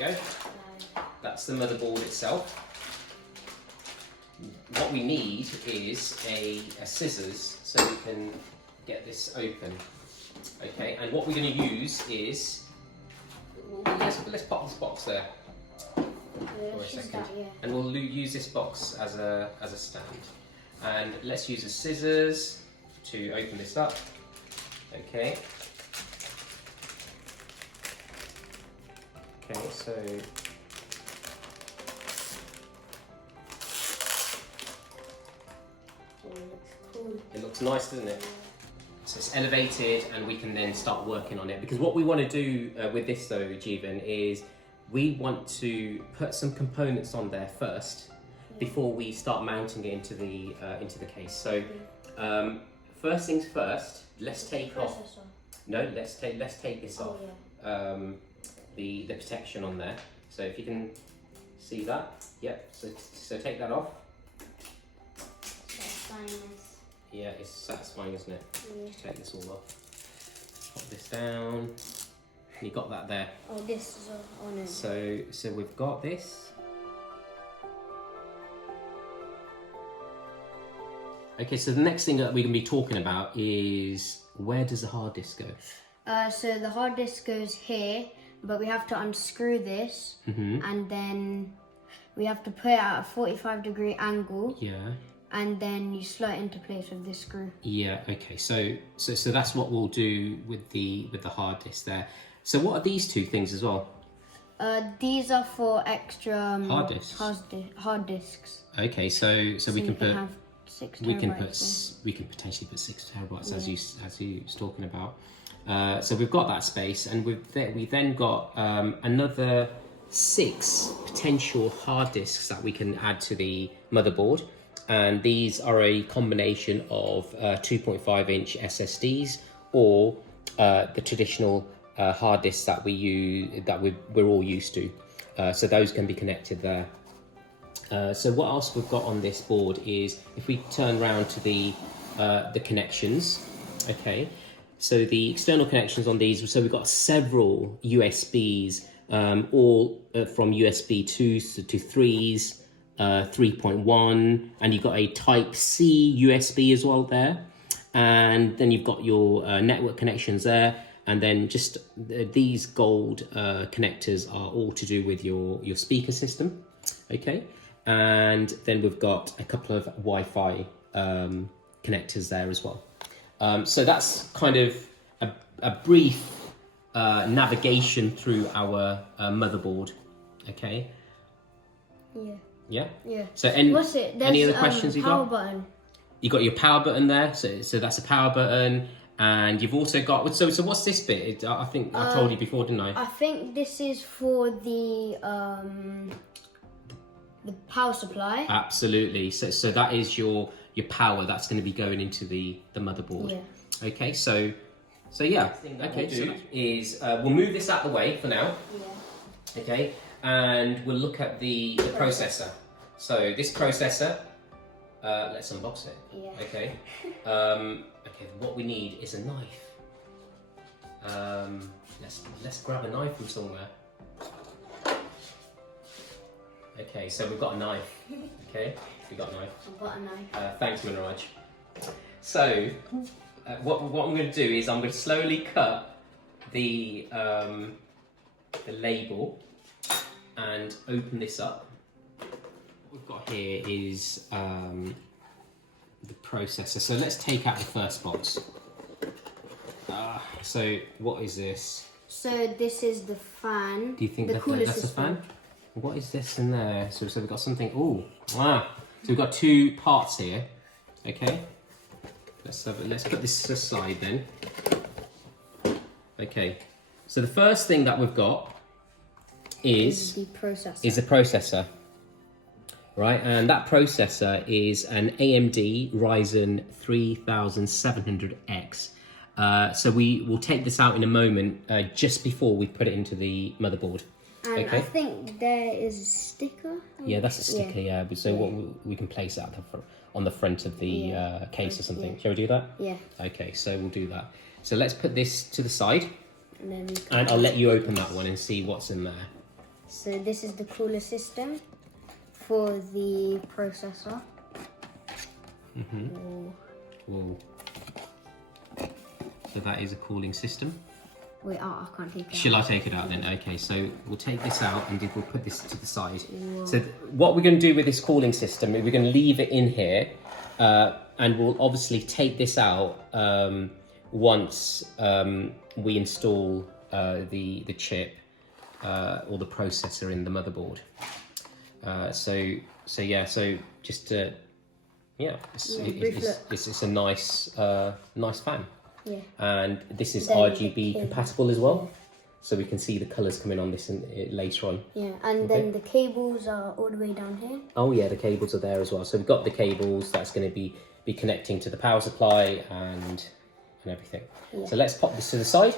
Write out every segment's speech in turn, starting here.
go. That's the motherboard itself. What we need is a scissors so we can get this open. Okay, and what we're going to use is, let's pop this box there for a second, and we'll use this box as a stand. And let's use the scissors to open this up. Okay. Okay, so it looks nice, doesn't it? So it's elevated, and we can then start working on it. Because what we want to do with this though, Jeevan, is we want to put some components on there first before we start mounting it into the case. So first things first, let's take off. No, let's take this off. The protection on there. So if you can see that, yep. So take that off. Yeah, it's satisfying, isn't it? Yeah. Just take this all off. Pop this down. And you got that there. Oh, this is on it. So we've got this. Okay, so the next thing that we're going to be talking about is, where does the hard disk go? So the hard disk goes here, but we have to unscrew this, and then we have to put it at a 45-degree angle. Yeah. And then you slot it into place with this screw. Yeah. Okay. So that's what we'll do with the hard disk there. So what are these two things as well? These are for extra hard disks. Hard disks. Okay. So we can put. Have 6 terabytes. We can potentially put 6 terabytes, as you was talking about. So we've got that space, and we then got another 6 potential hard disks that we can add to the motherboard. And these are a combination of 2.5-inch SSDs or the traditional hard disks that we're all used to. So those can be connected there. So what else we've got on this board is, if we turn around to the connections, okay. So the external connections on these, so we've got several USBs, all from USB 2s to 3s. 3.1, and you've got a Type-C USB as well there, and then you've got your network connections there, and then just these gold connectors are all to do with your speaker system, okay, and then we've got a couple of Wi-Fi connectors there as well. So that's kind of a brief navigation through our motherboard, okay. Yeah. Yeah? Yeah. So What's it? Any other questions you got? Power button. You got your power button there, so that's a power button, and you've also got, so what's this bit? I think I told you before, didn't I? I think this is for the power supply. Absolutely. So that is your power that's going to be going into the motherboard. Yeah. Okay, so yeah. Okay, so is we'll move this out of the way for now. Yeah. Okay, and we'll look at the processor. So this processor, let's unbox it. Yeah. Okay. Okay. What we need is a knife. Let's grab a knife from somewhere. Okay. So we've got a knife. Okay. We got a knife. I've got a knife. Thanks, Minraj. So what I'm going to do is I'm going to slowly cut the label and open this up. What we've got here is the processor. So let's take out the first box. So what is this? So this is the fan. Do you think that's a fan? What is this in there? So we've got something. Oh, wow! So we've got two parts here. Okay. Let's put this aside then. Okay. So the first thing that we've got is the processor. Is a processor, right? And that processor is an AMD Ryzen 3700X. So we will take this out in a moment, just before we put it into the motherboard. And okay. I think there is a sticker. Yeah, that's a sticker. Yeah. So what we can place that on the front of the case or something. Shall we do that? Yeah. Okay, so we'll do that. So let's put this to the side, and I'll let you open that one and see what's in there. So this is the cooler system for the processor. Whoa. So that is a cooling system. Wait, I can't take it out. Shall I take it out then? Okay, so we'll take this out and we'll put this to the side. So what we're going to do with this cooling system is we're going to leave it in here, and we'll obviously take this out once we install the chip or the processor in the motherboard. So just it's a nice fan. Yeah. And this is RGB compatible as well, so we can see the colours coming on this later on. Yeah, and then the cables are all the way down here. Oh yeah, the cables are there as well. So we've got the cables that's going to be connecting to the power supply and everything. Yeah. So let's pop this to the side.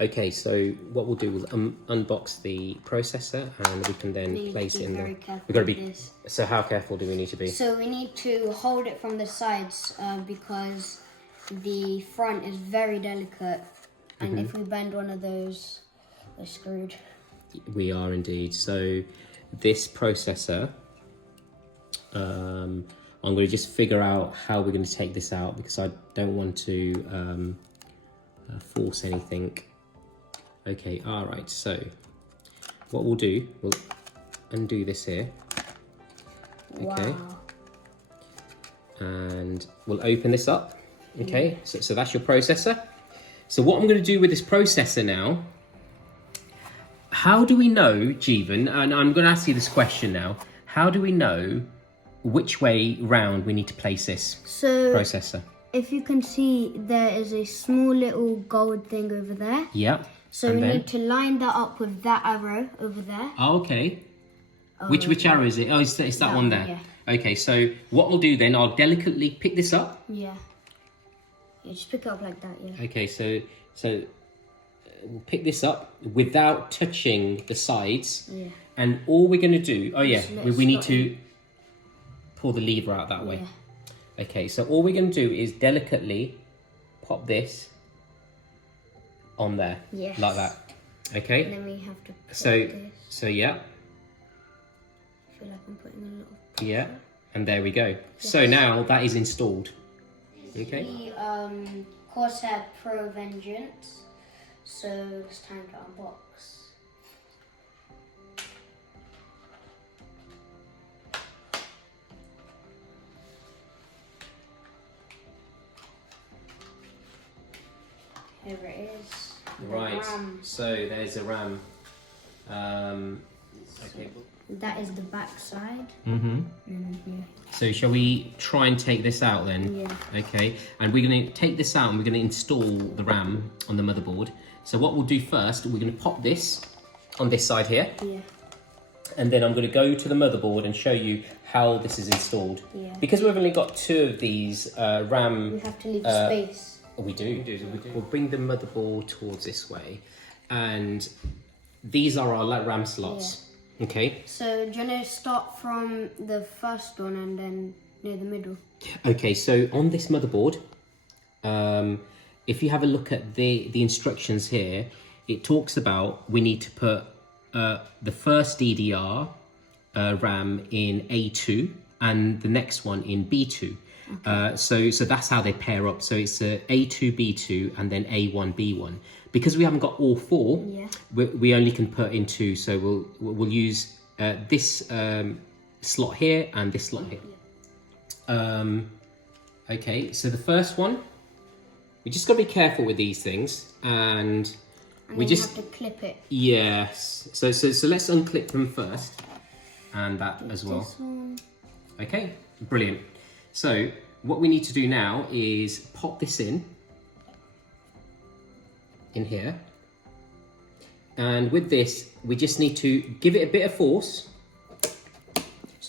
Okay, so what we'll do is unbox the processor, and we can then place it in there. We've got to be. So how careful do we need to be? So we need to hold it from the sides because the front is very delicate, and if we bend one of those, we're screwed. We are indeed. So this processor, I'm going to just figure out how we're going to take this out because I don't want to force anything. Okay, all right, so what we'll do, we'll undo this here. Okay. Wow. And we'll open this up. Okay, so that's your processor. So what I'm going to do with this processor now, how do we know, Jeevan, and I'm going to ask you this question now, how do we know which way round we need to place this processor? If you can see, there is a small little gold thing over there. Yeah. So we need to line that up with that arrow over there. Oh, okay. Which arrow is it? Oh, it's that one there. Yeah. Okay, so what we'll do then, I'll delicately pick this up. Yeah. Yeah, just pick it up like that, yeah. Okay, so we'll pick this up without touching the sides. Yeah. And all we're going to do, we need to pull the lever out that way. Yeah. Okay, so all we're going to do is delicately pop this on there, like that. Okay. And then we have to put this. So yeah. I feel like I'm putting a lot of pressure. Yeah, and there we go. Yes. So now that is installed. Okay. The Corsair Pro Vengeance. So it's time to unbox. Here it is. Right, so there's a RAM. Okay. That is the back side. So shall we try and take this out then? Yeah. Okay, and we're going to take this out and we're going to install the RAM on the motherboard. So what we'll do first, we're going to pop this on this side here. Yeah. And then I'm going to go to the motherboard and show you how this is installed. Yeah. Because we've only got 2 of these RAM... We have to leave space. We do. We'll bring the motherboard towards this way, and these are our RAM slots. Yeah. Okay. So do you want to start from the first one and then near the middle? Okay. So on this motherboard, if you have a look at the instructions here, it talks about we need to put the first DDR RAM in A2 and the next one in B2. Okay. So that's how they pair up. So it's A2, B2, and then A1, B1. Because we haven't got all 4, we only can put in 2. So we'll use this slot here and this slot here. Okay, so the first one, we just got to be careful with these things, and we just have to clip it. Yes. So let's unclip them first, and that as well. Okay, brilliant. So what we need to do now is pop this in here, and with this we just need to give it a bit of force,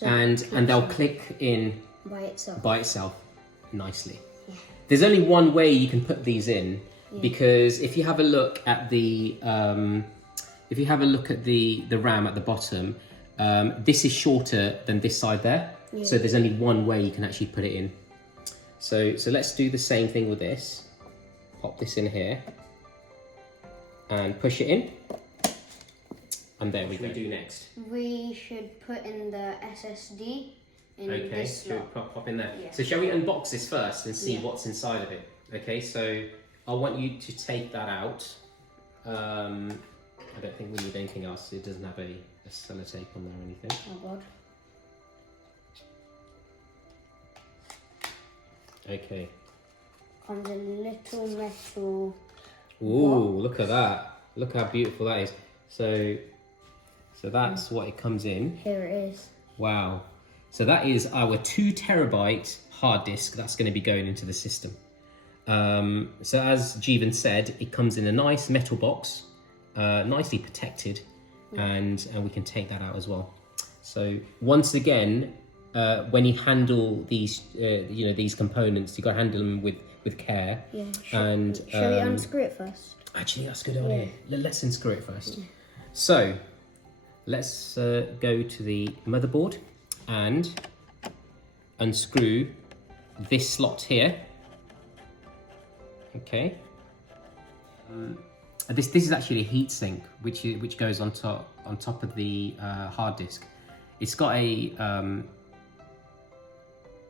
and they'll click in by itself nicely. Yeah. There's only one way you can put these in, because if you have a look at the RAM at the bottom, this is shorter than this side there. Yeah. So there's only one way you can actually put it in. So let's do the same thing with this. pop this in here and push it in. And there we go. What do we do next? We should put in the SSD in okay, this should we slot. pop in there? Yeah. So shall we unbox this first and see Yeah. what's inside of it? Okay, so I want you to take that out. I don't think we need anything else. It doesn't have a sellotape on there or anything. Oh god. Okay. Comes in a little metal. Ooh, look at that. Look how beautiful that is. So that's what it comes in. Here it is. Wow. So that is our 2 terabyte hard disk that's going to be going into the system. So as Jeevan said, it comes in a nice metal box, nicely protected, and we can take that out as well. So once again, when you handle these, these components, you got to handle them with care. Yeah. Shall we unscrew it first? Actually, that's a good idea. Let's unscrew it first. Yeah. So let's go to the motherboard and unscrew this slot here. Okay. This is actually a heatsink which goes on top of the hard disk. It's got a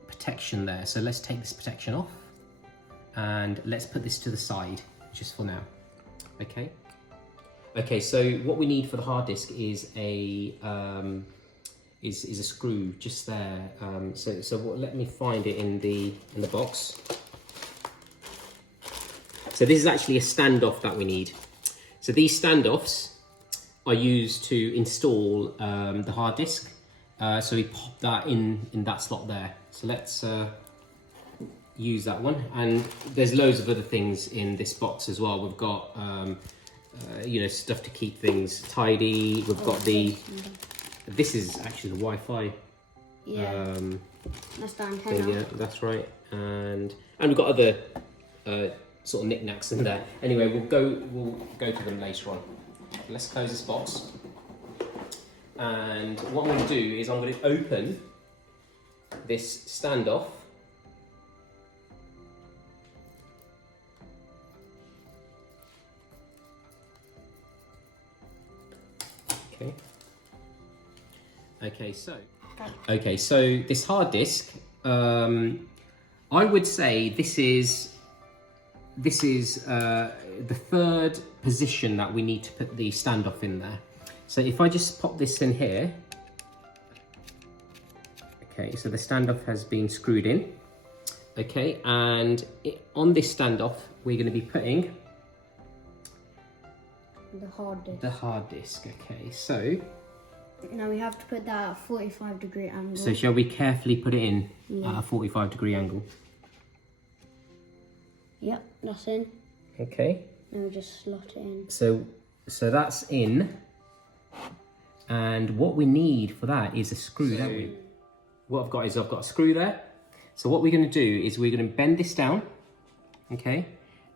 protection there, so let's take this protection off and let's put this to the side just for now. Okay. Okay, so what we need for the hard disk is a screw just there. Let me find it in the box. So this is actually a standoff that we need. So these standoffs are used to install the hard disk. So we pop that in that slot there. So let's use that one. And there's loads of other things in this box as well. We've got stuff to keep things tidy. We've got this is actually the Wi-Fi. Yeah. That's the antenna. Yeah, that's right. And we've got other sort of knickknacks in there. Anyway, we'll go to them later on. Let's close this box. And what I'm going to do is I'm going to open this standoff. Okay, so this hard disk, I would say this is the third position that we need to put the standoff in there. So if I just pop this in here, okay, so the standoff has been screwed in. Okay, and on this standoff, we're going to be putting the hard disk. Okay, so now we have to put that at 45-degree angle. So shall we carefully put it in at a 45-degree angle? Yep, that's in. Okay. Then we just slot it in. So that's in. And what we need for that is a screw, don't we? What I've got a screw there. So what we're going to do is we're going to bend this down, okay?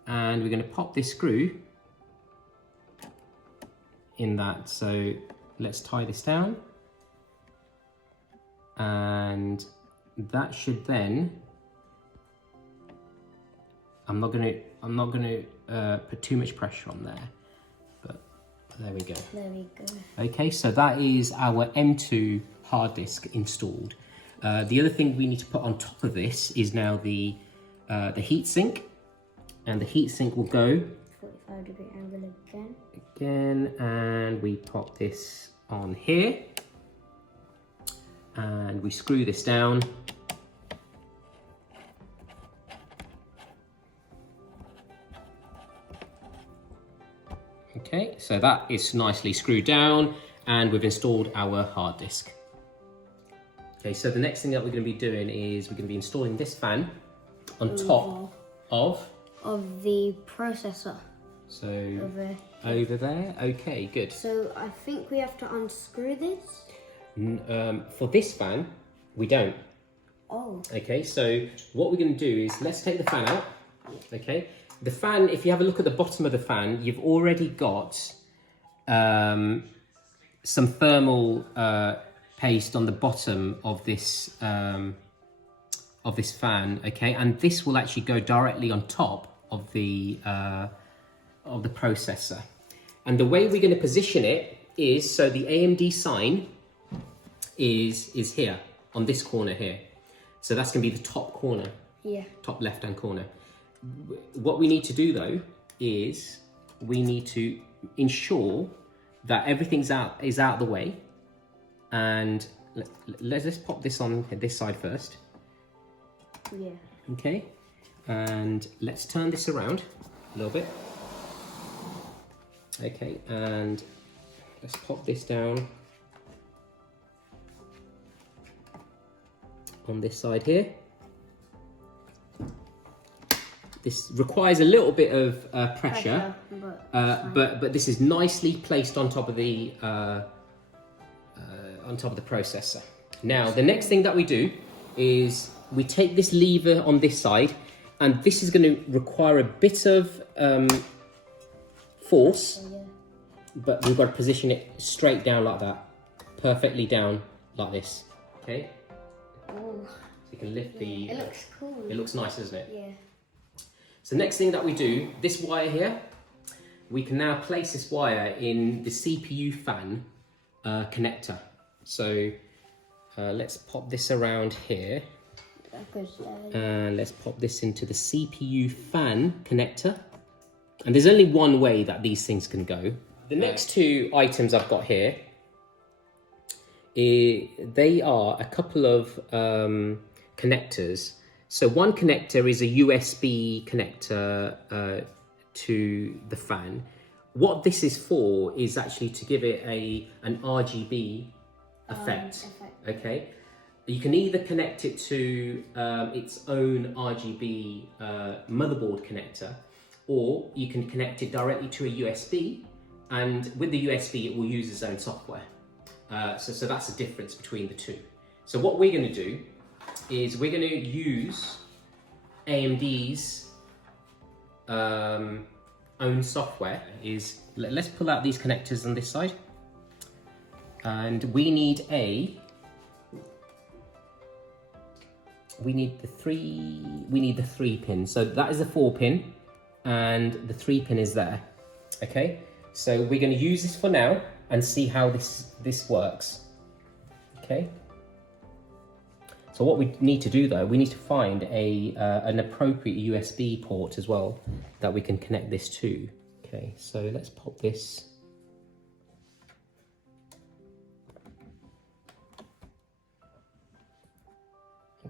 And we're going to pop this screw in that. So let's tie this down. And that should then, I'm not going to put too much pressure on there, but there we go. There we go. Okay, so that is our M2 hard disk installed. The other thing we need to put on top of this is now the heatsink, and the heatsink will go 45-degree angle again, and we pop this on here, and we screw this down. Okay, so that is nicely screwed down, and we've installed our hard disk. Okay, so the next thing that we're going to be doing is we're going to be installing this fan on top of the processor. So over there. Okay, good. So I think we have to unscrew this. For this fan, we don't. Oh. Okay, so what we're going to do is let's take the fan out. Okay, the fan. If you have a look at the bottom of the fan, you've already got some thermal paste on the bottom of this fan. Okay, and this will actually go directly on top of the processor. And the way we're going to position it is, so the AMD sign is here, on this corner here. So that's going to be the top corner, top left-hand corner. What we need to do though is we need to ensure that everything's is out of the way, and let's pop this on this side first. Yeah. Okay, and let's turn this around a little bit. Okay, and let's pop this down on this side here. This requires a little bit of pressure, but this is nicely placed on top of the processor. Now, the next thing that we do is we take this lever on this side, and this is going to require a bit of force, but we've got to position it straight down like that, perfectly down like this. Okay. Ooh. So you can lift the. It looks cool. It looks nice, doesn't it? Yeah. So next thing that we do, this wire here, we can now place this wire in the CPU fan connector. So let's pop this around here. And let's pop this into the CPU fan connector. And there's only one way that these things can go. The next two items I've got here, they are a couple of connectors. So one connector is a USB connector to the fan. What this is for is actually to give it an RGB effect. Okay, you can either connect it to its own RGB motherboard connector, or you can connect it directly to a USB, and with the USB it will use its own software. So that's the difference between the two. So what we're going to do is we're going to use AMD's own software. Let's pull out these connectors on this side, and we need the 3 pin. So that is a 4 pin, and the 3 pin is there. Okay, so we're going to use this for now and see how this works. Okay. So what we need to do though, we need to find an appropriate USB port as well that we can connect this to. Okay, so let's pop this.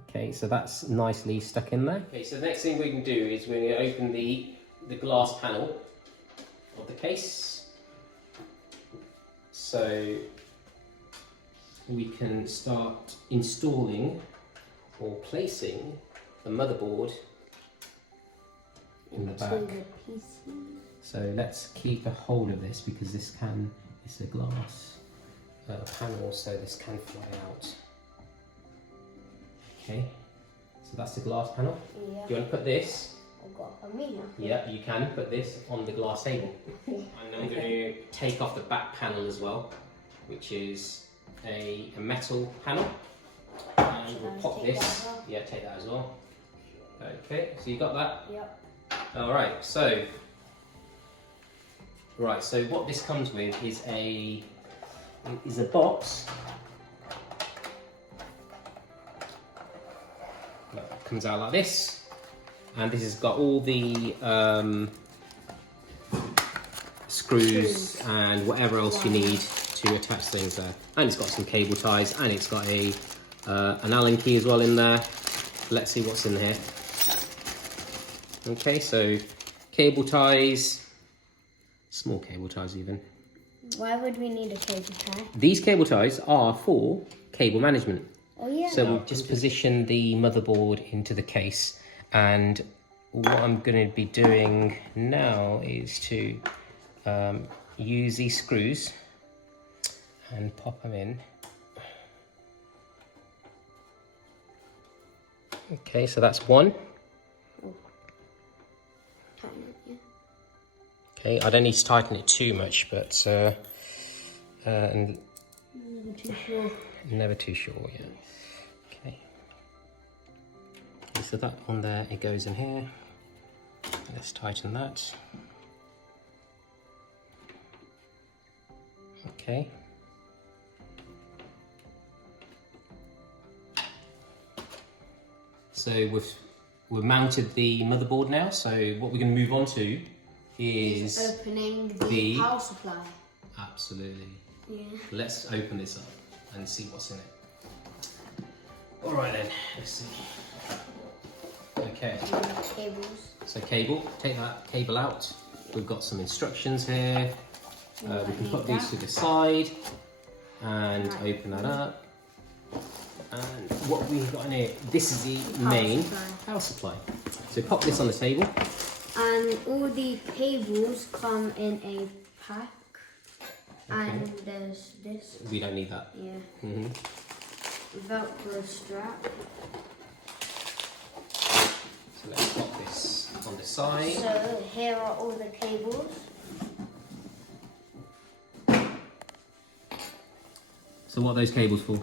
Okay, so that's nicely stuck in there. Okay, so the next thing we can do is we're going to open the glass panel of the case. So we can start installing or placing the motherboard in the back. So let's keep a hold of this because this is a glass panel, so this can fly out. Okay, so that's the glass panel. Yeah. Do you want to put this? I've got a mirror. Yeah, you can put this on the glass table. And I'm going to take off the back panel as well, which is a metal panel. And we'll pop this. Yeah, take that as well. Okay, so you got that? Yep. Alright, so what this comes with is a box. That comes out like this, and this has got all the screws and whatever else you need to attach things there. And it's got some cable ties, and it's got an Allen key as well in there. Let's see what's in here. Okay, so cable ties, small cable ties even. Why would we need a cable tie? These cable ties are for cable management. Oh yeah. So we'll just position the motherboard into the case, and what I'm going to be doing now is to use these screws and pop them in. Okay, so that's one. Okay, I don't need to tighten it too much, but and never too sure. Never too sure, yeah. Okay. So that on there, it goes in here. let's tighten that. Okay. So we've mounted the motherboard now. So what we're going to move on to is opening the power supply. Absolutely. Yeah. Let's open this up and see what's in it. All right then, let's see. Okay. Cables. So cable, take that cable out. We've got some instructions here. We can put these to the side and open that up. And what we've got in here, this is the main power supply. So pop this on the table. And all the cables come in a pack. Okay. And there's this. We don't need that. Yeah. Velcro strap. So let's pop this on the side. So here are all the cables. So what are those cables for?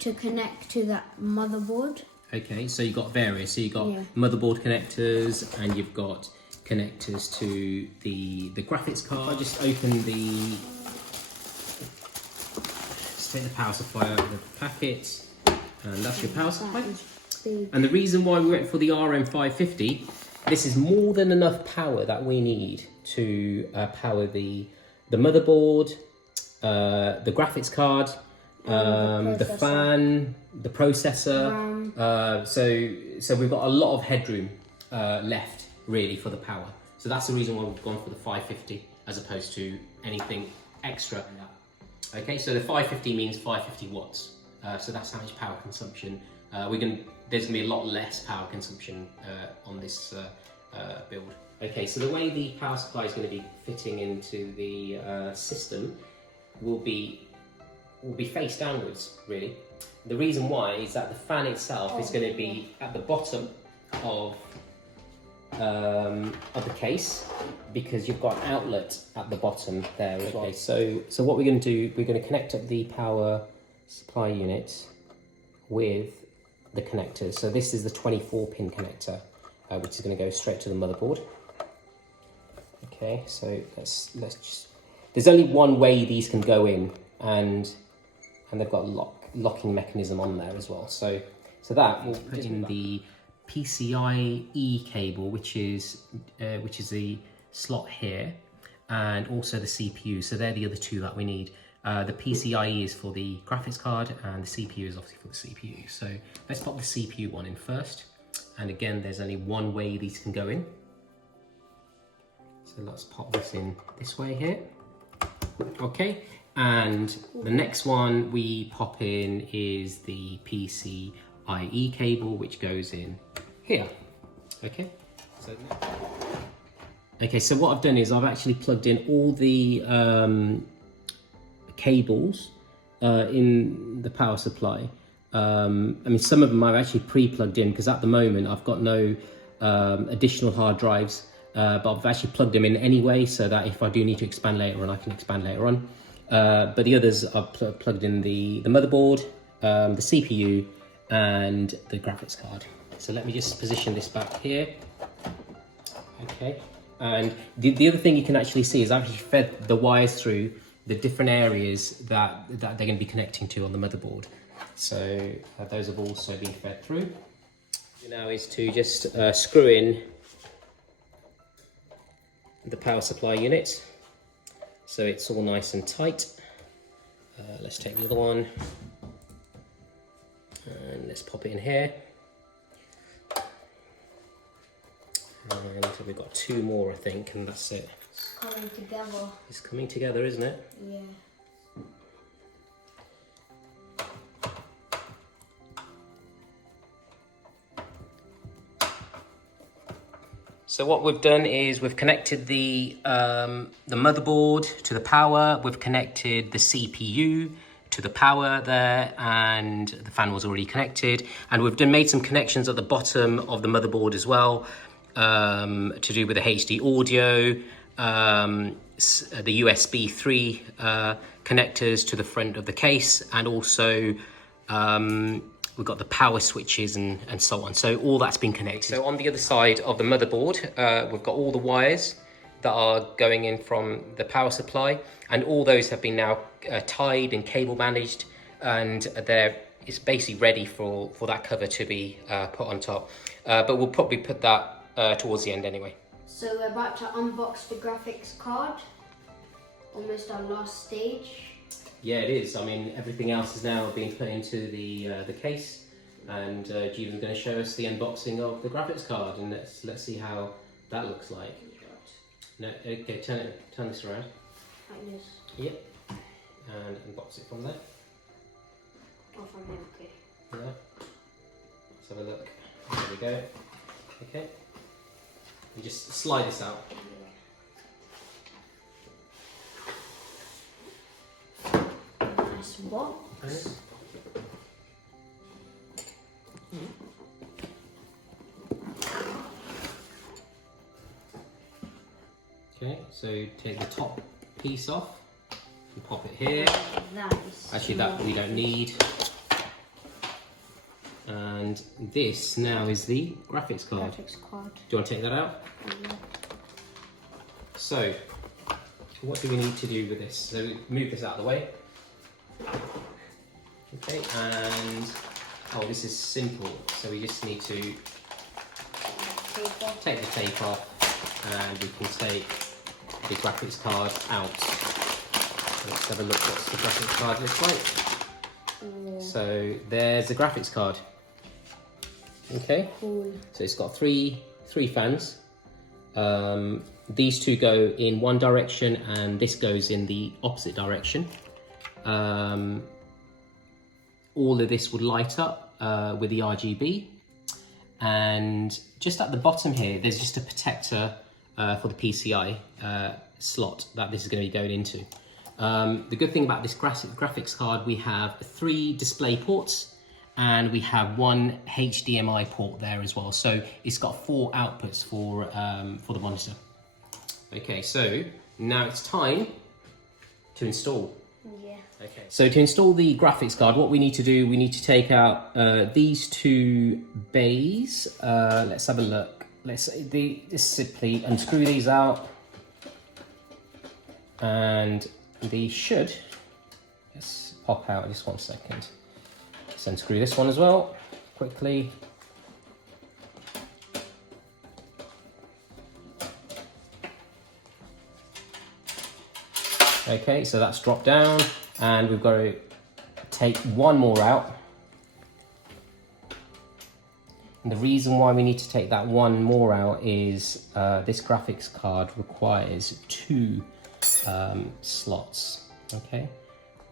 To connect to that motherboard. Okay, so you've got various. So you've got motherboard connectors and you've got connectors to the graphics card. I just open let's take the power supply out of the packet, and that's your power supply. And the reason why we went for the RM550, this is more than enough power that we need to power the motherboard, the graphics card, the fan, the processor. So we've got a lot of headroom left really for the power. So that's the reason why we've gone for the 550 as opposed to anything extra. Okay, so the 550 means 550 watts. So that's how much power consumption. There's gonna be a lot less power consumption on this build. Okay, so the way the power supply is going to be fitting into the system will be face downwards, really. The reason why is that the fan itself is going to be at the bottom of the case, because you've got an outlet at the bottom there. Okay, so what we're going to do, we're going to connect up the power supply unit with the connectors. So this is the 24-pin connector, which is going to go straight to the motherboard. Okay, so let's just. There's only one way these can go in, and they've got a locking mechanism on there as well. So that will put in the PCIe cable, which is the slot here, and also the CPU. So they're the other two that we need. The PCIe is for the graphics card, and the CPU is obviously for the CPU. So let's pop the CPU one in first. And again, there's only one way these can go in. So let's pop this in this way here. Okay, and the next one we pop in is the PCIe cable, which goes in here. Okay, so what I've done is I've actually plugged in all the cables in the power supply. I mean, some of them I've actually pre-plugged in, because at the moment I've got no additional hard drives, but I've actually plugged them in anyway, so that if I do need to expand later on, I can expand later on. But the others I've plugged in the motherboard, the CPU, and the graphics card. So let me just position this back here. Okay, and the other thing you can actually see is I've actually fed the wires through the different areas that they're going to be connecting to on the motherboard. So those have also been fed through. Now is to just screw in the power supply unit, so it's all nice and tight. Let's take the other one and let's pop it in here. And we've got two more, I think, and that's it. It's coming together. It's coming together, isn't it? Yeah. So what we've done is we've connected the motherboard to the power, we've connected the CPU to the power there, and the fan was already connected. And we've made some connections at the bottom of the motherboard as well, to do with the HD audio, the USB 3 connectors to the front of the case, and also we've got the power switches and so on. So all that's been connected. So on the other side of the motherboard, we've got all the wires that are going in from the power supply, and all those have been now tied and cable managed, and it's basically ready for that cover to be put on top. But we'll probably put that towards the end anyway. So we're about to unbox the graphics card. Almost our last stage. Yeah, it is. I mean, everything else is now being put into the case, and Jeevan's going to show us the unboxing of the graphics card, and let's see how that looks like. No, okay, turn this around. Like this. Yep, and unbox it from there. Oh, from here, okay. Yeah. Let's have a look. There we go. Okay. And just slide this out. Nice box. Okay, so take the top piece off and pop it here. Nice. Actually, that we don't need. And this now is the graphics card. Graphics card. Do you want to take that out? Yeah. So, what do we need to do with this? So we move this out of the way. Okay, and this is simple. So we just need to take the tape off, and we can take the graphics card out. Let's have a look what the graphics card looks like. Yeah. So there's the graphics card. Okay. Cool. So it's got three fans. These two go in one direction, and this goes in the opposite direction. All of this would light up with the RGB, and just at the bottom here, there's just a protector for the PCI slot that this is going to be going into. The good thing about this graphics card, we have 3 display ports, and we have 1 HDMI port there as well. So it's got 4 outputs for the monitor. Okay, so now it's time to install. Yeah. Okay. So to install the graphics card, what we need to do, we need to take out these 2 bays. Let's have a look. Just simply unscrew these out, and these should just pop out. Just 1 second. Let's unscrew this one as well quickly. Okay, so that's dropped down, and we've got to take 1 more out. And the reason why we need to take that 1 more out is this graphics card requires 2 slots. Okay,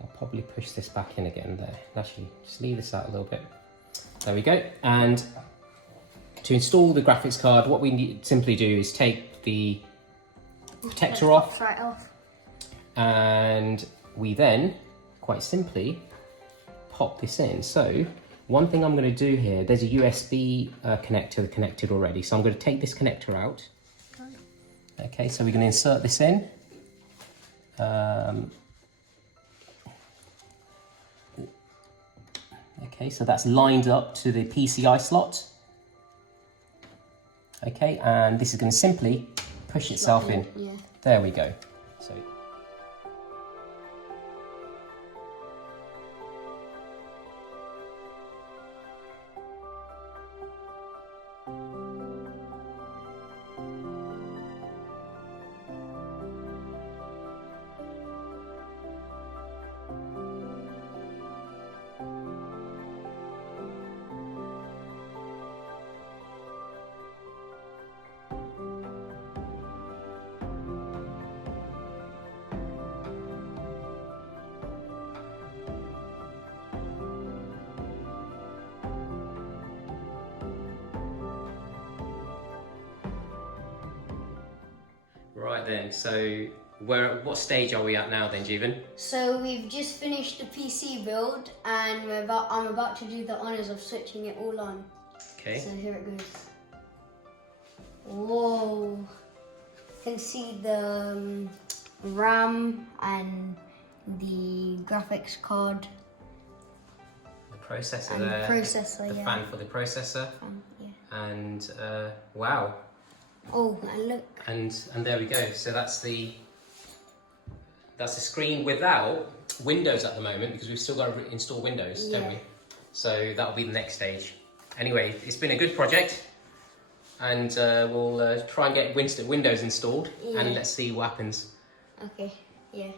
I'll probably push this back in again there. Actually, just leave this out a little bit. There we go. And to install the graphics card, what we simply do is take the protector off. Right off. And we then, quite simply, pop this in. So, one thing I'm going to do here, there's a USB connector connected already. So I'm going to take this connector out. Okay, so we're going to insert this in. Okay, so that's lined up to the PCI slot. Okay, and this is going to simply push itself in. Yeah. There we go. So. Right then, so what stage are we at now then, Jeevan? So we've just finished the PC build, and I'm about to do the honours of switching it all on. Okay. So here it goes. Whoa! You can see the RAM and the graphics card. The processor and there. the processor, the yeah. fan for the processor. Yeah. And wow. Oh, and look. And there we go. So that's the screen without Windows at the moment, because we've still got to install Windows, don't we? So that'll be the next stage. Anyway, it's been a good project, and we'll try and get Windows installed, and let's see what happens. Okay, yeah.